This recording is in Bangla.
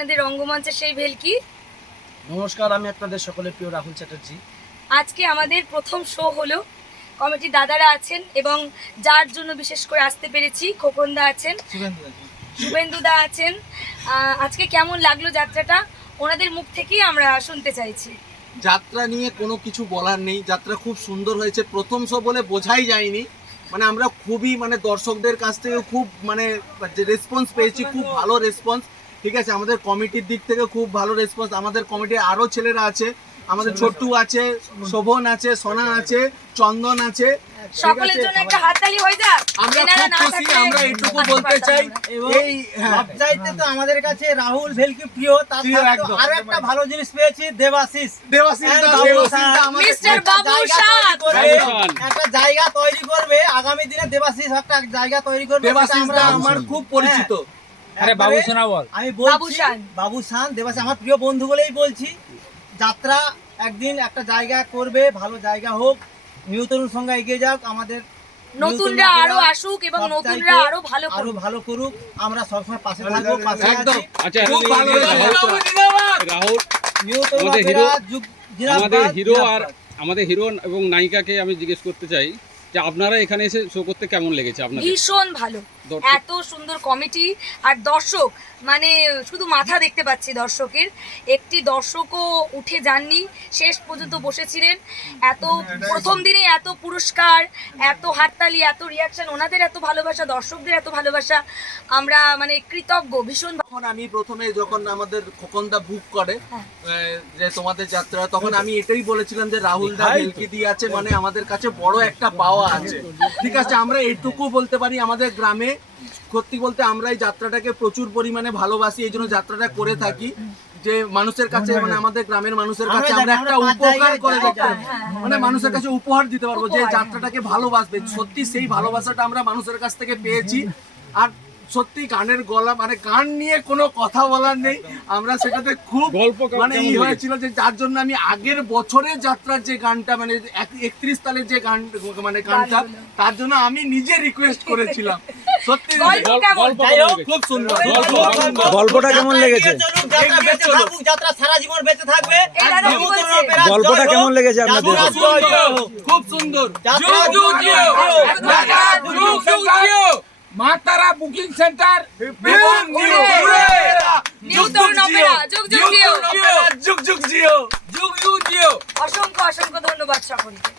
আপনাদের রঙ্গমঞ্চের সেই ভেলকি। নমস্কার, আমি আপনাদের সকলের প্রিয় রাহুল চ্যাটার্জি। আজকে আমাদের প্রথম শো হলো, কমিটির দাদারা আছেন এবং যার জন্য বিশেষ করে আসতে পেরেছি, খোকনদা আছেন, শুভেন্দুদা আছেন। আজকে কেমন লাগলো যাত্রাটা, ওনাদের মুখ থেকেই আমরা শুনতে চাইছি। যাত্রা নিয়ে কোনো কিছু বলার নেই, যাত্রা খুব সুন্দর হয়েছে। প্রথম শো বলে বোঝাই যায়নি, মানে আমরা খুবই দর্শকদের কাছ থেকে খুব যে রেসপন্স পেয়েছি, খুব ভালো রেসপন্স। ঠিক আছে, আমাদের কমিটির দিক থেকে খুব ভালো রেসপন্স। আমাদের কমিটির আরও ছেলেরা আছে, আমাদের ছোট্টু আছে, শোভন আছে, সোনা আছে, চন্দন আছে। সকলের জন্য একটা হাততালি হয়ে যাক। আমরা খুব খুশি, আমরা এইটুকু বলতে চাই। এই সবচাইতে তো আমাদের কাছে রাহুল ভেলকি প্রিয়, তার সাথে আরো একটা ভালো জিনিস পেয়েছি, দেবাশিস মিস্টার বাবুশান একটা জায়গা তৈরি করবে আগামী দিনে। দেবাশিস একটা জায়গা তৈরি করবে, দেবাশিসদা আমার খুব পরিচিত। আরে বাবুশান বল, আমি বলছি বাবুশান দেবাশিস আমার প্রিয় বন্ধু বলেই বলছি। যাত্রা একদিন একটা জায়গা করবে, ভালো জায়গা হোক, নিউ তরুণ সঙ্গে এগিয়ে যাক, আমাদের নতুনরা আরো আসুক এবং নতুনরা আরো ভালো করুক। আমরা সবসময় পাশে থাকবো, পাশে আছি। আচ্ছা, খুব ভালো রাহুল, নিউ তরুণ আমাদের হিরো আর আমাদের হিরো এবং নায়িকাকে আমি জিজ্ঞেস করতে চাই যে আপনারা এখানে এসে শো করতে কেমন লেগেছে আপনাদের? ভীষণ ভালো, এত সুন্দর কমিটি আর দর্শক, মানে শুধু মাথা দেখতে পাচ্ছি দর্শকের। একটি দর্শকও উঠে যাননি, শেষ পর্যন্ত বসেছিলেন। এত প্রথম দিনে এত পুরস্কার, এত হাততালি, এত রিয়াকশন, ওনাদের এত ভালোবাসা, দর্শকদের এত ভালোবাসা, আমরা কৃতজ্ঞ ভীষণ। তখন আমি প্রথমে যখন আমাদের খোকনদা বুক করে যে তোমাদের যাত্রা, তখন আমি এটাই বলেছিলাম যে রাহুল দা ভেলকি দিয়ে আছে, মানে আমাদের কাছে বড় একটা পাওয়া আছে। ঠিক আছে, আমরা এইটুকু বলতে পারি, আমাদের গ্রামে সত্যি বলতে আমরা এই যাত্রাটাকে প্রচুর পরিমাণে ভালোবাসি, এই জন্য যাত্রাটা করে থাকি যে মানুষের কাছে, আমাদের গ্রামের মানুষের কাছে আমরা একটা উপকার করে দেখতে, মানুষের কাছে উপহার দিতে পারবো যে যাত্রাটাকে ভালোবাসবে। সত্যি সেই ভালোবাসাটা আমরা মানুষের কাছ থেকে পেয়েছি। আর সত্যি গানের গলা, গান নিয়ে কোনো কথা বলার নেই, আমরা সেটাতে খুব ই হয়েছিল যে যার জন্য আমি আগের বছরের যাত্রার যে গানটা 31 তালের যে গানটা, তার জন্য আমি নিজে রিকোয়েস্ট করেছিলাম। সত্যি খুব সুন্দর। গল্পটা কেমন লেগেছে? যাত্রা সারা জীবন বেঁচে থাকবে। গল্পটা কেমন লেগেছে আপনাদের? খুব সুন্দর। মাতারা বুকিং সেন্টার, অসংখ্য অসংখ্য ধন্যবাদ সকলকে।